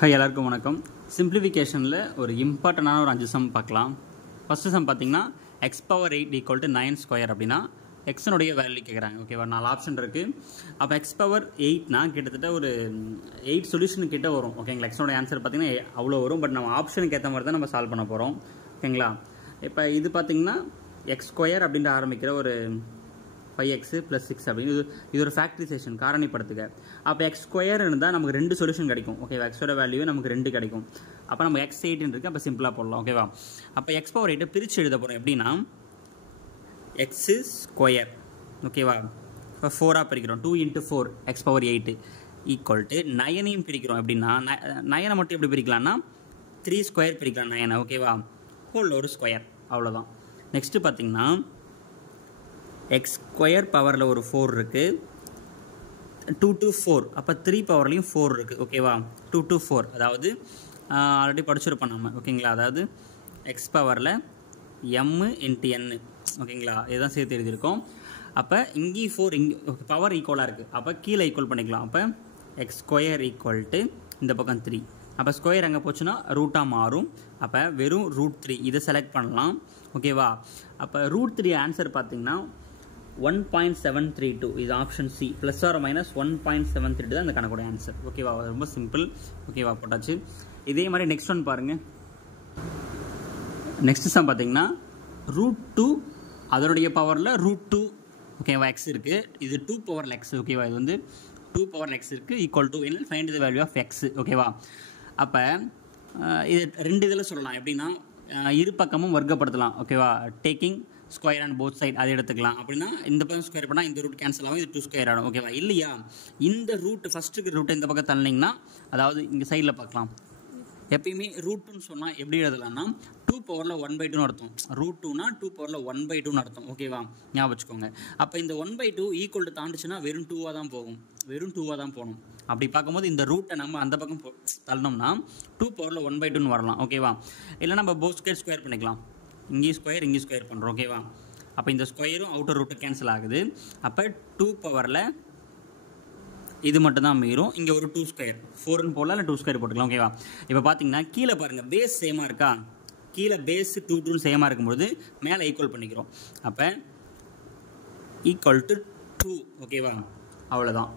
Hi எல்லாருக்கும் வணக்கம். சிம்பிளிஃபிகேஷனில் ஒரு இம்பார்ட்டண்டான ஒரு 5 சம் பார்க்கலாம். ஃபஸ்ட்டு சம் பார்த்தீங்கன்னா X power 8 equal to 9 square அப்படின்னா எக்ஸனுடைய வேல்யூ கேட்குறாங்க. ஓகேவா, 4 ஆப்ஷன் இருக்குது. அப்போ எக்ஸ் பவர் 8னா கிட்டத்தட்ட ஒரு 8 சொல்யூஷன் கிட்ட வரும். ஓகேங்களா, எக்ஸனோட ஆன்சர் பார்த்தீங்கன்னா அவ்வளோ வரும். பட் நம்ம ஆப்ஷனுக்கு ஏற்ற மாதிரி தான் நம்ம சால்வ் பண்ண போகிறோம். ஓகேங்களா, இப்போ இது பார்த்தீங்கன்னா எக்ஸ் ஸ்கொயர் அப்படின்ட்டு ஆரம்பிக்கிற ஒரு 5x + 6 அப்படின்னு இது ஒரு ஃபேக்டரைசேஷன், காரணிப்படுத்துக. அப்போ எக்ஸ் ஸ்கொயர் இருந்தால் நமக்கு 2 சொல்யூஷன் கிடைக்கும். ஓகேவா, எக்ஸோட வேல்யூ நமக்கு 2 கிடைக்கும். அப்போ நம்ம x8 இருக்குது, அப்போ சிம்பிளாக போடலாம். ஓகேவா, அப்போ எக்ஸ் பவர் 8 பிரித்து எழுத போகிறோம். எப்படின்னா எக்ஸ் ஸ்கொயர், ஓகேவா, இப்போ 4ஆக பிரிக்கிறோம். 2 × 4 எக்ஸ் பவர் 8 ஈக்குவல் டு 9ஐயும் பிரிக்கிறோம். எப்படின்னா 9 மட்டும் எப்படி பிரிக்கலாம்னா 3 ஸ்கொயர் பிரிக்கலாம் 9. ஓகேவா, ஹோல் ஒரு ஸ்கொயர், அவ்வளோதான். நெக்ஸ்ட்டு பார்த்தீங்கன்னா எக்ஸ் ஸ்கொயர் பவரில் ஒரு 4 இருக்குது, 2 to 4, அப்போ 3 பவர்லேயும் 4 இருக்குது. ஓகேவா, 2 to 4 அதாவது ஆல்ரெடி படிச்சிருப்போம் நம்ம. ஓகேங்களா, அதாவது எக்ஸ் பவரில் m × n. ஓகேங்களா, இதுதான் சேர்த்து எழுதியிருக்கோம். அப்போ இங்கேயும் 4 இங்கே பவர் ஈக்குவலாக இருக்குது. அப்போ கீழே ஈக்குவல் பண்ணிக்கலாம். அப்போ எக்ஸ் ஸ்கொயர் ஈக்குவல் டு இந்த பக்கம் 3. அப்போ ஸ்கொயர் எங்கே போச்சுன்னா ரூட்டாக மாறும். அப்போ வெறும் √3 இதை செலக்ட் பண்ணலாம். ஓகேவா, அப்போ √3 ஆன்சர் பார்த்தீங்கன்னா 1.732 இது option C. Plus or minus 1.732 தான் இந்த கணக்கோட ஆன்சர். ஓகேவா, ரொம்ப சிம்பிள். ஓகேவா, போட்டாச்சு. இதே மாதிரி நெக்ஸ்ட் ஒன் பாருங்கள். நெக்ஸ்ட் சம் பார்த்தீங்கன்னா √2 அதனுடைய பவரில் √2. ஓகேவா, எக்ஸ் இருக்குது, இது 2 பவர் எக்ஸ். ஓகேவா, இது வந்து 2 பவர் எக்ஸ் இருக்குது ஈக்குவல் டு என்ன, find the value of x. ஓகேவா, அப்போ இது 2 இதில் சொல்லலாம். எப்படின்னா இரு பக்கமும் வர்க்கப்படுத்தலாம். ஓகேவா, taking square and both side அதை எடுத்துக்கலாம். அப்படின்னா இந்த பக்கம் ஸ்கொயர் பண்ணால் இந்த ரூட் கேன்சல் ஆகும், இது 2 ஸ்கொயர் ஆகும். ஓகேவா, இல்லையா இந்த ரூட் ஃபஸ்ட்டுக்கு ரூட்டை இந்த பக்கம் தள்ளினீங்கன்னா, அதாவது இங்கே சைடில் பார்க்கலாம். எப்பயுமே √2ன்னு சொன்னால் எப்படி எழுதலாம்னா 2 பவரில் 1/2ன்னு அர்த்தம். √2னா 2 பவரில் 1/2ன்னு அர்த்தம். ஓகேவா, ஞாபகம் வச்சுக்கோங்க. அப்போ இந்த 1/2 ஈக்குவல் டு தாண்டிச்சுன்னா வெறும் 2ஆக தான் போகும், வெறும் 2ஆக தான் போகணும். அப்படி பார்க்கும்போது இந்த ரூட்டை நம்ம அந்த பக்கம் தள்ளணும்னா 2 பவரில் 1/2ன்னு வரலாம். ஓகேவா, இல்லை நம்ம போத் சைடு ஸ்கொயர் பண்ணிக்கலாம். இங்கேயும் ஸ்கொயர் பண்ணுறோம். ஓகேவா, அப்போ இந்த ஸ்கொயரும் அவுட்டர் ரூட்டு கேன்சல் ஆகுது. அப்போ 2 பவரில் இது மட்டும் தான் மீறும். இங்கே ஒரு 2 ஸ்கொயர் 4ன்னு போடலாம், இல்லை 2 ஸ்கொயர் போட்டுக்கலாம். ஓகேவா, இப்போ பார்த்தீங்கன்னா கீழே பாருங்கள் பேஸ் சேமாக இருக்கா, கீழே பேஸ் 2 சேமாக இருக்கும்போது மேலே ஈக்குவல் பண்ணிக்கிறோம். அப்போ ஈக்குவல் டு 2. ஓகேவா, அவ்வளோதான்.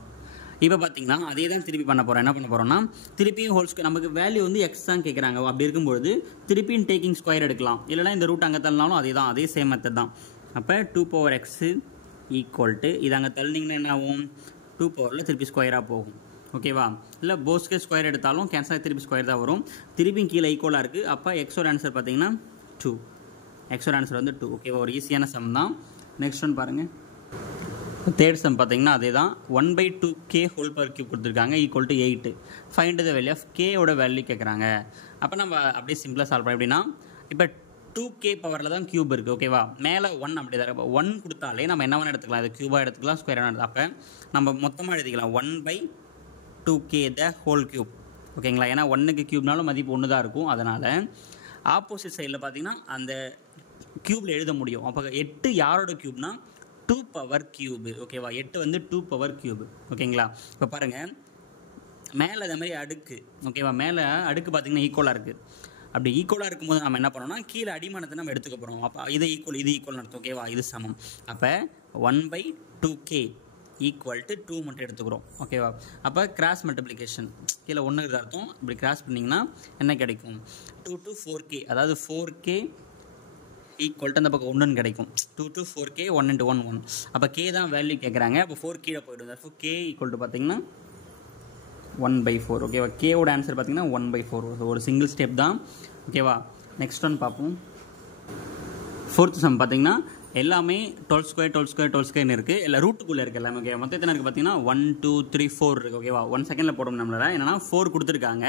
இப்போ பார்த்தீங்கன்னா அதே தான் திருப்பி பண்ண போகிறோம். என்ன பண்ண போகிறோம்னா திருப்பியும் ஹோல் ஸ்கொயர், நமக்கு வேல்யூ வந்து எக்ஸ் தான் கேட்குறாங்க. அப்படி இருக்கும்போது திருப்பியும் டேக்கிங் ஸ்கொயர் எடுக்கலாம், இல்லைனா இந்த ரூட் அங்கே தள்ளினாலும் அதே தான், அதே சேம் மெத்தட் தான். அப்போ 2 பவர் எக்ஸ் ஈக்குவல் டு இது அங்கே தள்ளினீங்கன்னா என்ன ஆகும், 2 பவரில் திருப்பி ஸ்கொயராக போகும். ஓகேவா, இல்லை போஸ்கே ஸ்கொயர் எடுத்தாலும் கேன்சல் திருப்பி ஸ்கொயர் தான் வரும். திருப்பியும் கீழே ஈக்குவலாக இருக்குது. அப்போ எக்ஸோட ஆன்சர் பார்த்தீங்கன்னா 2. எக்ஸோட ஆன்சர் வந்து 2. ஓகேவா, ஒரு ஈஸியான சம் தான். நெக்ஸ்ட் ஒன் பாருங்கள். தேர்ட் சம் பார்த்தீங்கன்னா அதே தான். 1/2k ஹோல் பவர் கியூப் கொடுத்துருக்காங்க equal to 8. Find the value of கேயோட வேல்யூ கேட்குறாங்க. அப்போ நம்ம அப்படியே சிம்பிளாக சால்வ் பண்ணோம். எப்படின்னா இப்போ 2k பவரில் தான் கியூப் இருக்குது. ஓகேவா, மேலே 1 அப்படி தான். இப்போ 1 கொடுத்தாலே நம்ம என்ன வேணால் எடுத்துக்கலாம், இது கியூபாக எடுத்துக்கலாம், ஸ்கொயர் வேணால். அப்போ நம்ம மொத்தமாக எழுதிக்கலாம் 1/2k த ஹோல் கியூப். ஓகேங்களா, ஏன்னா 1க்கு கியூப்னாலும் மதிப்பு 1 தான் இருக்கும். அதனால் ஆப்போசிட் சைடில் பார்த்தீங்கன்னா அந்த கியூபில் எழுத முடியும். அப்போ 8 யாரோட கியூப்னா 2 பவர் கியூபு. ஓகேவா, 8 வந்து 2 பவர் கியூபு. ஓகேங்களா, இப்போ பாருங்கள் மேலே அதே மாதிரி அடுக்கு. ஓகேவா, மேலே அடுக்கு பார்த்திங்கன்னா ஈக்குவலாக இருக்குது. அப்படி ஈக்குவலாக இருக்கும்போது நம்ம என்ன பண்ணோம்னா கீழே அடிமானத்தை நம்ம எடுத்துக்க போகிறோம். அப்போ இது ஈக்குவல் அர்த்தம். ஓகேவா, இது சமம். அப்போ 1/2k ஈக்குவல் டு 2 மட்டும் எடுத்துக்கிறோம். ஓகேவா, அப்போ கிராஸ் மல்டிப்ளிகேஷன், கீழே 1 அர்த்தம். இப்படி கிராஸ் பண்ணிங்கன்னா என்ன கிடைக்கும், 2 to 4k, அதாவது 4k ஈக்குவல் டு அந்த பக்கம் 1ன்னு கிடைக்கும். 2 to 4k 1 × 1 1. அப்போ k தான் வேல்யூ கேட்குறாங்க. அப்போ 4 கீழே போய்டும். அப்போ k ஈக்குவல் டு பார்த்தீங்கன்னா 1/4. ஓகேவா, கேவோட ஆன்சர் பார்த்தீங்கன்னா 1/4. ஒரு சிங்கிள் ஸ்டெப் தான். ஓகேவா, நெக்ஸ்ட் ஒன் பார்ப்போம். ஃபோர்த் சம் பார்த்தீங்கன்னா எல்லாமே 12 ஸ்கொயர் இருக்குது. இல்லை ரூட்டுக்குள்ளே இருக்குது எல்லாமே. ஓகே, மொத்தம் எத்தனை இருக்குது பார்த்தீங்கன்னா 1 2 3 4 இருக்குது. ஓகேவா, 1 செகண்டில் போடும் நம்மளால். என்னன்னா 4 கொடுத்துருக்காங்க.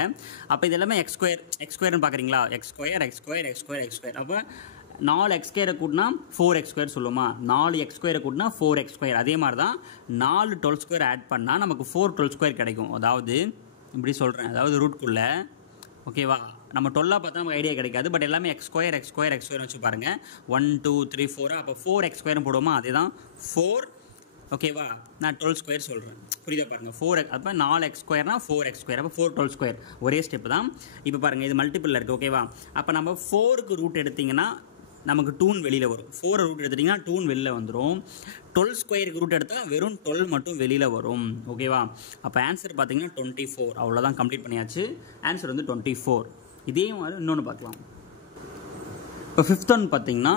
அப்போ இது எல்லாமே எக்ஸ் ஸ்கொயர்னு பார்க்குறீங்களா, எக்ஸ் ஸ்கொயர். அப்போ 4 எக்ஸ் ஸ்கொயரை கூட்டினா 4 எக்ஸ் ஸ்கொயர் சொல்லுமா, 4 எக்ஸ் ஸ்கொயரை கூட்டினா 4 எக்ஸ் ஸ்கொயர். அதே மாதிரி தான் 4 12 ஸ்கொயர் ஆட் பண்ணால் நமக்கு 4 12 ஸ்கொயர் கிடைக்கும். அதாவது இப்படி சொல்கிறேன், அதாவது ரூட்குள்ளே. ஓகேவா, நம்ம 12 பார்த்தா நமக்கு ஐடியா கிடைக்காது. பட் எல்லாமே எக்ஸ் ஸ்கொயர் வச்சு பாருங்கள். 1 2 3 4. அப்போ 4 எக்ஸ் ஸ்கொயர்னு போடுவோமா, அதே தான் 4 ஓகேவா? நான் 12 ஸ்கொயர் சொல்கிறேன், புரியுதா பாருங்கள். 4x அப்போ 4x ஸ்கொயர்னா 4x ஸ்கொயர், அப்போ 4 12 ஸ்கொயர் ஒரே ஸ்டெப் தான். இப்போ பாருங்கள் இது மல்டிபிளில் இருக்குது, ஓகேவா? அப்போ நம்ம 4க்கு ரூட் எடுத்திங்கன்னா நமக்கு 2 வெளியில் வரும். 4 ரூட் எடுத்துட்டிங்கன்னா 2 வெளியில் வந்துடும். 12 ஸ்கொயருக்கு ரூட் எடுத்தால் வெறும் 12 மட்டும் வெளியில் வரும், ஓகேவா? அப்போ ஆன்சர் பார்த்தீங்கன்னா 24. அவ்வளோதான், கம்ப்ளீட் பண்ணியாச்சு. ஆன்சர் வந்து 24. இதே மாதிரி இன்னொன்று பார்க்கலாம். இப்போ 5th ஒன் பார்த்தீங்கன்னா,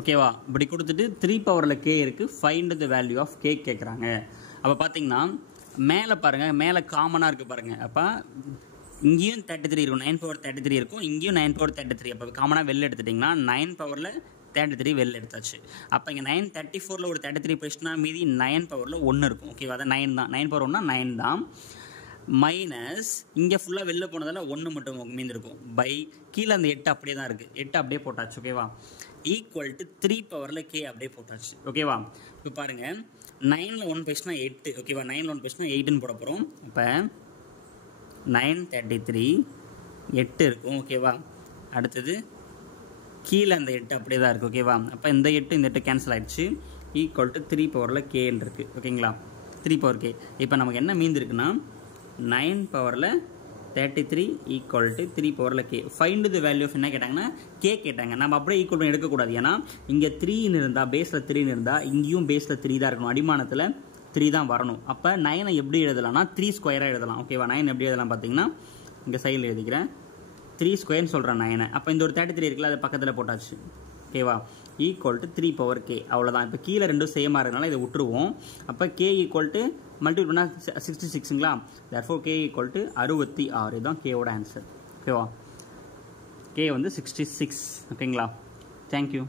ஓகேவா, இப்படி கொடுத்துட்டு 3 பவரில் k இருக்குது, find the value of k கேட்குறாங்க. அப்போ பார்த்தீங்கன்னா மேலே பாருங்கள், மேலே காமனாக இருக்குது பாருங்கள். அப்போ இங்கேயும் 33 இருக்கும், 9 பவர் 33 இருக்கும், இங்கேயும் 9 பவர் 33. அப்போ காமனாக வெளில எடுத்துட்டிங்கன்னா 9 பவரில் 33 வெளில எடுத்தாச்சு. அப்போ இங்கே 934ல் ஒரு 33 போயிடுச்சுன்னா மீதி 9 பவரில் 1 இருக்கும், ஓகேவா? அதை 9 தான், 9 பவர் 1னா 9 தான். மைனஸ் இங்கே ஃபுல்லாக வெளில போனதால் 1 மட்டும் மீந்திருக்கும். பை கீழே அந்த 8 அப்படியே தான் இருக்குது, 8 அப்படியே போட்டாச்சு, ஓகேவா? ஈக்குவல் டு 3 பவரில் k அப்படியே போட்டாச்சு, ஓகேவா? இப்போ பாருங்கள் 9ல் 1 போயிடுச்சுன்னா 8, ஓகேவா? 9ல் 1 போயிடுச்சுன்னா 8ன்னு போட போகிறோம். இப்போ 933 8 இருக்கும், ஓகேவா? அடுத்தது கீழே அந்த 8 அப்படியே தான் இருக்குது, ஓகேவா? அப்போ இந்த 8 இந்த 8 கேன்சல் ஆகிடுச்சு. ஈக்குவல் டு 3 பவரில் கேன்னு இருக்குது, ஓகேங்களா? 3 பவர் k. இப்போ நமக்கு என்ன மீந்திருக்குன்னா 9 பவரில் 33 ஈக்குவல் டு 3 பவரில் k. Find the value of என்ன கேட்டாங்கன்னா k கேட்டாங்க. நம்ம அப்படியே ஈக்குவல் பண்ணி எடுக்கக்கூடாது, ஏன்னா இங்கே 3ன்னு இருந்தால் பேஸில் 3ன்னு இருந்தால் இங்கேயும் பேஸில் 3 தான் இருக்கணும், அடிமானத்தில் 3 தான் வரணும். அப்போ 9 எப்படி எழுதலாம்னா 3 ஸ்கொயராக எழுதலாம், ஓகேவா? 9 எப்படி எழுதலாம் பார்த்தீங்கன்னா இங்கே சைடில் எழுதிக்கிறேன், 3 ஸ்கொயர்னு சொல்கிறேன் 9. அப்போ இந்த ஒரு 33 இருக்குல்ல, அது பக்கத்தில் போட்டாச்சு, ஓகேவா? ஈக்குவல் டு 3 பவர் k, அவ்வளோதான். இப்போ கீழே ரெண்டும் சேமாக இருக்கிறதுனால இதை விட்டுருவோம். அப்போ k ஈக்குவல் டு மல்டிபிள் பண்ணால் 66ங்களா? therefore k equal to 66. இதுதான் கேவோட ஆன்சர், ஓகேவா? k வந்து 66, ஓகேங்களா? தேங்க்யூ.